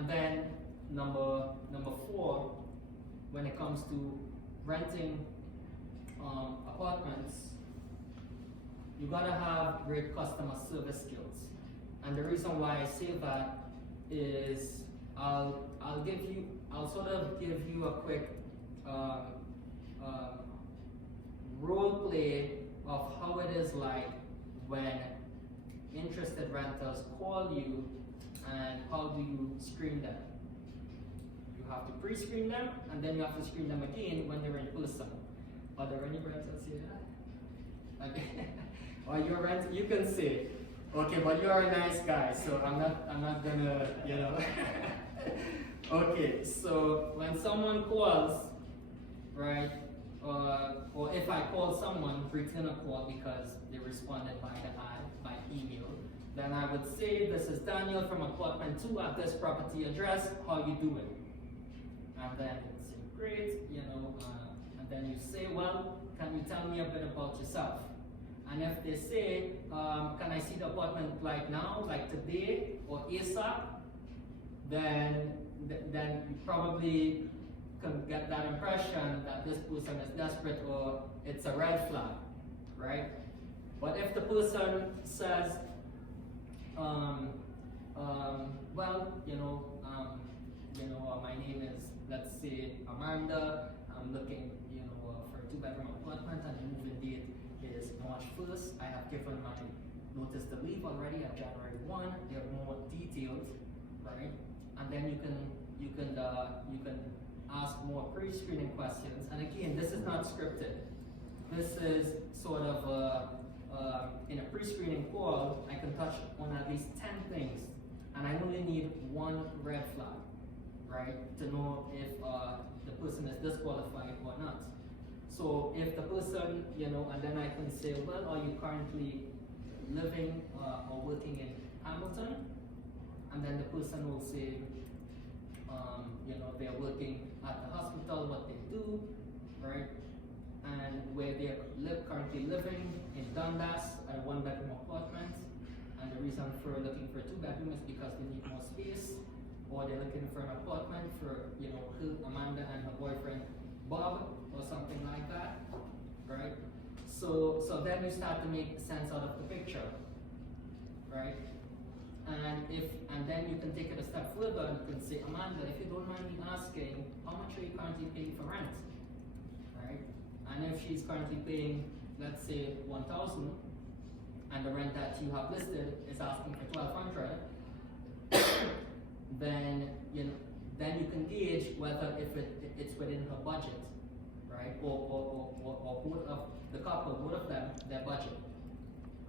And then number four, when it comes to renting apartments, you gotta have great customer service skills. And the reason why I say that is I'll sort of give you a quick role play of how it is like when interested renters call you, and how do you screen them. You have to pre-screen them, and then you have to screen them again when they're in person. Are there any renters here? Okay. Or you're rent, you can say, okay, but you're a nice guy, so I'm not gonna, you know. Okay, so when someone calls, right, or if I call someone, return a call because they responded by email, then I would say, this is Daniel from apartment 2 at this property address, how you doing? And then you'd say, great, you know, and then you say, well, can you tell me a bit about yourself? And if they say, can I see the apartment like now, like today, or ASAP, then you probably can get that impression that this person is desperate or it's a red flag, right? But if the person says, well, my name is, let's say, Amanda, I'm looking, for a 2-bedroom apartment, and the move-in date is March 1st. I have given my notice to leave already at January 1. There are more details, right? And then you can ask more pre-screening questions. And again, this is not scripted. This is sort of in a pre-screening call, I can touch on at least 10 things, and I only need one red flag, right, to know if the person is disqualified or not. So if the person, and then I can say, well, are you currently living or working in Hamilton? And then the person will say, they're working at the hospital, what they do, right? And where they currently living in Dundas at a 1-bedroom apartment. And the reason for looking for a 2-bedroom is because they need more space, or they're looking for an apartment for, Amanda and her boyfriend Bob, or something like that, right? So then you start to make sense out of the picture, right? And then you can take it a step further and you can say, Amanda, if you don't mind me asking, how much are you currently paying for rent, right? And if she's currently paying, let's say, $1,000, and the rent that you have listed is asking for $1,200, then you can gauge whether it's within her budget, right? Or both of the couple, both of them, their budget,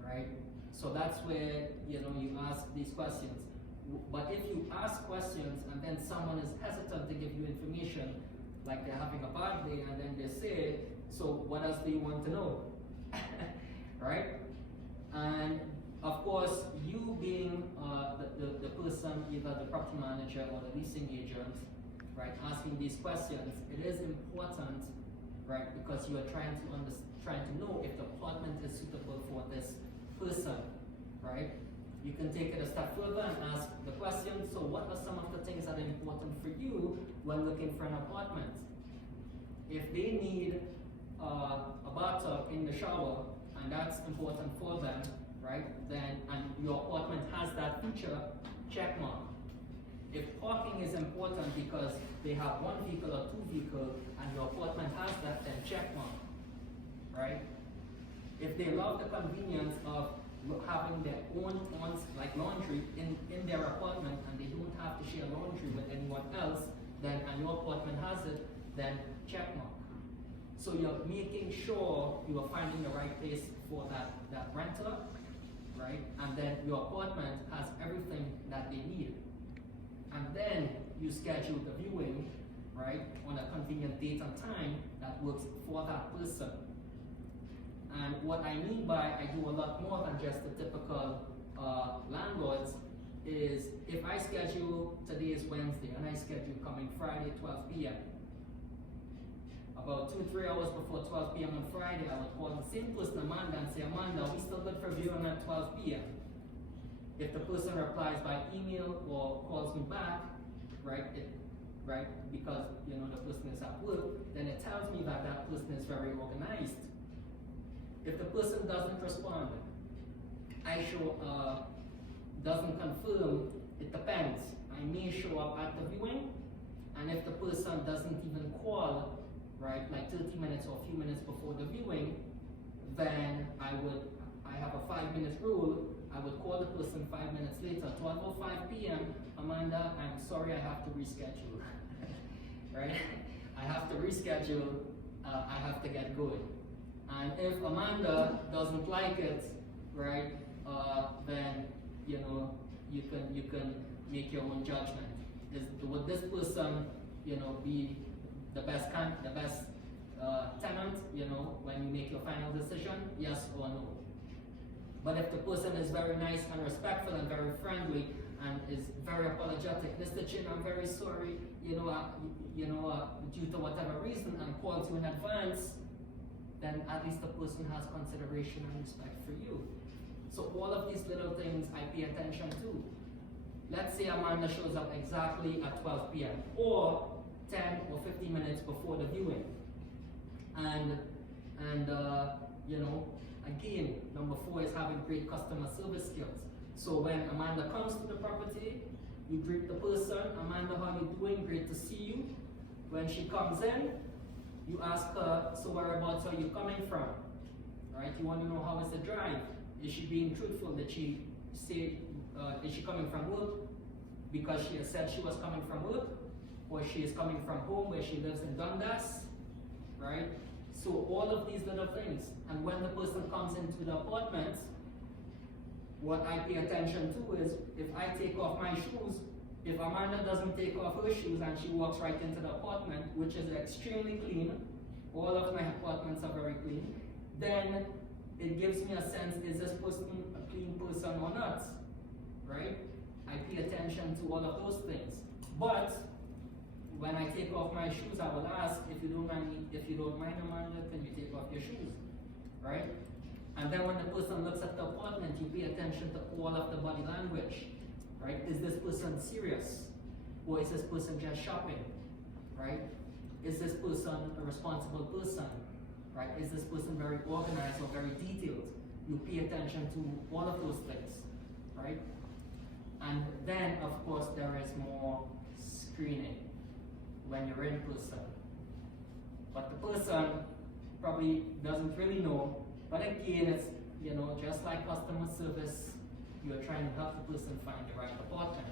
right? So that's where you ask these questions. But if you ask questions and then someone is hesitant to give you information, like they're having a bad day, and then they say, so what else do you want to know? Right? And of course, you being the person, either the property manager or the leasing agent, right, asking these questions, it is important, right, because you are trying to know if the apartment is suitable for this person, right? You can take it a step further and ask the question, so what are some of the things that are important for you when looking for an apartment? If they need a bathtub in the shower, and that's important for them, right? Then, and your apartment has that feature, check mark. If parking is important because they have 1 vehicle or 2 vehicles, and your apartment has that, then check mark, right? If they love the convenience of having their own like laundry in their apartment, and they don't have to share laundry with anyone else, then, and your apartment has it, then check mark. So you're making sure you are finding the right place for that renter, right? And then your apartment has everything that they need. And then you schedule the viewing, right, on a convenient date and time that works for that person. And what I mean by I do a lot more than just the typical landlords is, if I schedule, today is Wednesday, and I schedule coming Friday 12 p.m. About 2-3 hours before 12 p.m. on Friday, I would call the same person, Amanda, and say, Amanda, are we still good for viewing at 12 p.m.? If the person replies by email or calls me back, right? Right? Because, you know, the person is at work, then it tells me that that person is very organized. If the person doesn't respond, I show, doesn't confirm, it depends. I may show up at the viewing, and if the person doesn't even call, right, like 30 minutes or a few minutes before the viewing, then I have a 5-minute rule. I would call the person 5 minutes later, 12:05 p.m. Amanda, I'm sorry, I have to reschedule. Right? I have to reschedule. I have to get going. And if Amanda doesn't like it, right, then you know you can make your own judgment. Would this person, you know, be the best tenant, you know, when you make your final decision, yes or no? But if the person is very nice and respectful and very friendly and is very apologetic, Mr. Chin, I'm very sorry, due to whatever reason, and calls you in advance, then at least the person has consideration and respect for you. So all of these little things I pay attention to. Let's say Amanda shows up exactly at 12 p.m. or 10 or 15 minutes before the viewing. And again, number 4 is having great customer service skills. So when Amanda comes to the property, you greet the person, Amanda, how you doing? Great to see you. When she comes in, you ask her, so whereabouts are you coming from? Right? You want to know how is the drive? Is she being truthful? Did she say, is she coming from work because she has said she was coming from work? Or she is coming from home where she lives in Dundas? Right? So all of these little things. And when the person comes into the apartment, what I pay attention to is if I take off my shoes, if Amanda doesn't take off her shoes and she walks right into the apartment, which is extremely clean, all of my apartments are very clean, then it gives me a sense, is this person a clean person or not? Right? I pay attention to all of those things. But when I take off my shoes, I will ask, if you don't mind, Amanda, can you take off your shoes? Right? And then when the person looks at the apartment, you pay attention to all of the body language. Right? Is this person serious? Or is this person just shopping? Right? Is this person a responsible person? Right? Is this person very organized or very detailed? You pay attention to all of those things. Right? And then, of course, there is more screening when you're in person. But the person probably doesn't really know. But again, it's, just like customer service, you're trying to help the person find the right apartment.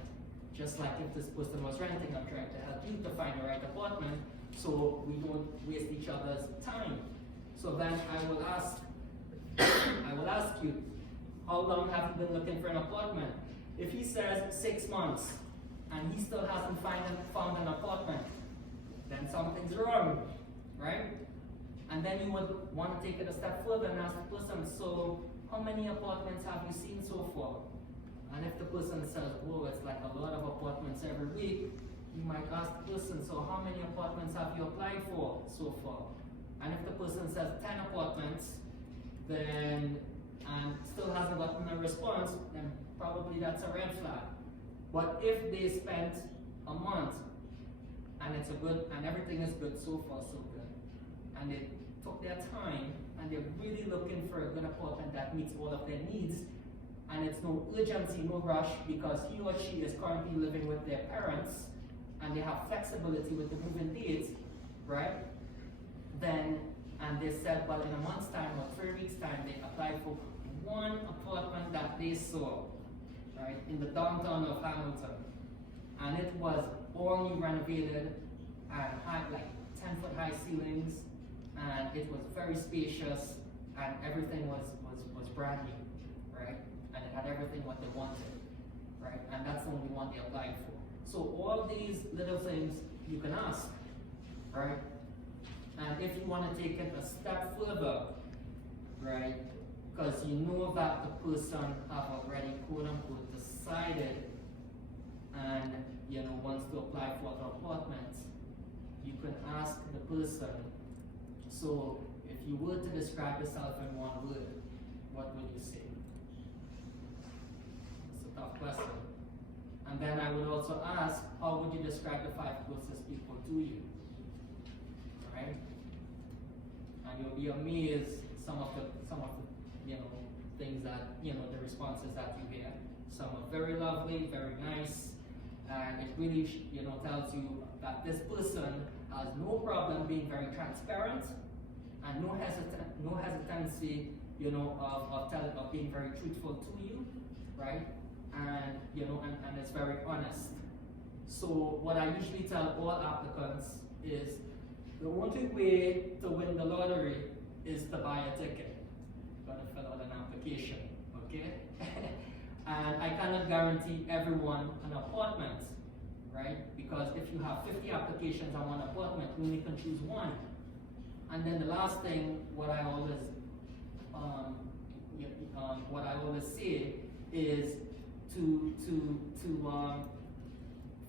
Just like if this person was renting, I'm trying to help you to find the right apartment so we don't waste each other's time. So then I will ask you, how long have you been looking for an apartment? If he says 6 months and he still hasn't found an apartment, then something's wrong, right? And then you would want to take it a step further and ask the person, so how many apartments have you seen so far? And if the person says, whoa, it's like a lot of apartments every week, you might ask the person, so how many apartments have you applied for so far? And if the person says 10 apartments, then, and still hasn't gotten a response, then probably that's a red flag. But if they spent a month, and and everything is good, so far so good, and they took their time, and they're really looking for a good apartment that meets all of their needs, and it's no urgency, no rush, because he or she is currently living with their parents, and they have flexibility with the moving dates, right? Then, and they said, well, in a month's time or 3 weeks' time, they applied for one apartment that they saw, right, in the downtown of Hamilton. And it was all new renovated and had like 10-foot high ceilings, and it was very spacious, and everything was brand new, right? And it had everything what they wanted, right? And that's the only one they applied for. So all these little things you can ask, right? And if you want to take it a step further, right, because you know that the person have already quote unquote decided and wants to apply for an apartment, you can ask the person, so if you were to describe yourself in one word, what would you say? It's a tough question. And then I would also ask, how would you describe the 5 closest people to you? Right? And you'll be amazed some of the things that the responses that you hear. Some are very lovely, very nice, and it really tells you that this person has no problem being very transparent and no hesitancy of being very truthful to you, right? And and it's very honest. So what I usually tell all applicants is the only way to win the lottery is to buy a ticket. You gotta fill out an application, okay? And I cannot guarantee everyone an appointment, right? Because if you have 50 applications on one appointment, you only can choose one. And then the last thing, what I always say is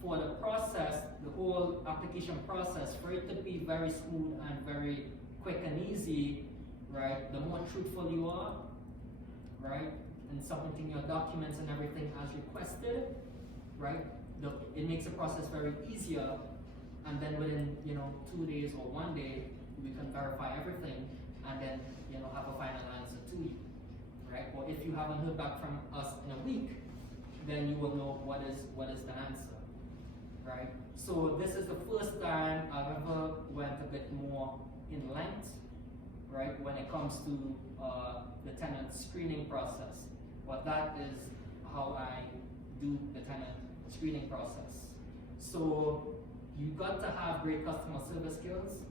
for the process, the whole application process, for it to be very smooth and very quick and easy, right? The more truthful you are, right, and submitting your documents and everything as requested, right? It makes the process very easier, and then within 2 days or 1 day, we can verify everything, and then have a final answer to you, right? Or if you haven't heard back from us in a week, then you will know what is the answer, right? So this is the first time I've ever went a bit more in length, right, when it comes to the tenant screening process. But that is how I do the tenant screening process. So you got to have great customer service skills.